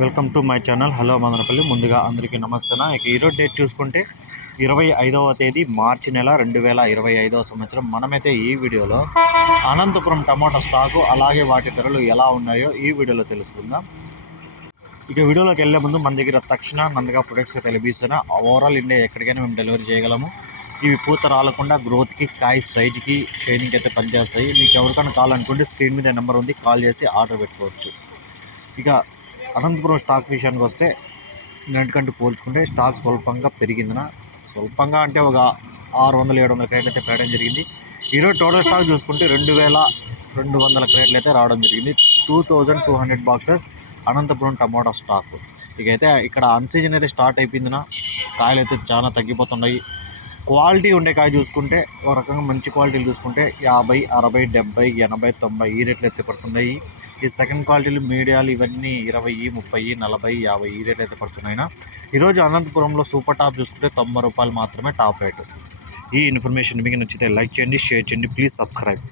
Welcome to my channel. Hello Madanapalle. ముందుగా అందరికీ నమస్తే ఇక ఈరోజు డేట్ చూసుకుంటే ఇరవై ఐదవ తేదీ మార్చి నెల రెండు వేల ఇరవై ఐదవ సంవత్సరం. మనమైతే ఈ వీడియోలో అనంతపురం టమాటా స్టాకు అలాగే వాటి ధరలు ఎలా ఉన్నాయో ఈ వీడియోలో తెలుసుకుందాం. ఇక వీడియోలోకి వెళ్ళే ముందు మన దగ్గర తక్షణ నందగా ప్రొడక్ట్స్ అయితే లభిస్తున్నా ఓవరాల్ ఇండియా ఎక్కడికైనా మేము డెలివరీ చేయగలము. ఇవి పూత రాలకుండా గ్రోత్కి కాయ సైజుకి షైనింగ్ అయితే పనిచేస్తాయి. మీకు ఎవరికైనా కావాలనుకుంటే స్క్రీన్ మీద నెంబర్ ఉంది. కాల్ చేసి ఆర్డర్ పెట్టుకోవచ్చు. ఇక అనంతపురం స్టాక్ విషయానికి వస్తే నిన్నటికంటే పోల్చుకుంటే స్టాక్ స్వల్పంగా పెరిగిందిన స్వల్పంగా అంటే ఒక ఆరు వందల ఏడు వందల క్రేట్లు అయితే పెరగడం జరిగింది. ఈరోజు టోటల్ స్టాక్ చూసుకుంటే రెండు వేల రెండు వందల క్రేట్లు అయితే రావడం జరిగింది. Two thousand two hundred boxes Anantapur tomato stock. ఇకైతే ఇక్కడ అన్సీజన్ అయితే స్టార్ట్ అయిపోయిందిన కాయలు అయితే చాలా తగ్గిపోతున్నాయి. క్వాలిటీ ఉండే కాయ చూసుకుంటే ఒక రకంగా మంచి క్వాలిటీలు చూసుకుంటే యాభై అరవై డెబ్బై ఎనభై తొంభై ఈ రేట్లు అయితే పడుతున్నాయి. ఈ సెకండ్ క్వాలిటీలు మీడియాలు ఇవన్నీ ఇరవై ముప్పై నలభై యాభై ఈ రేట్లు అయితే పడుతున్నాయినా ఈరోజు అనంతపురంలో సూపర్ టాప్ చూసుకుంటే తొంభై రూపాయలు మాత్రమే టాప్ రేటు. ఈ ఇన్ఫర్మేషన్ మీకు నచ్చితే లైక్ చేయండి షేర్ చేయండి ప్లీజ్ సబ్స్క్రైబ్.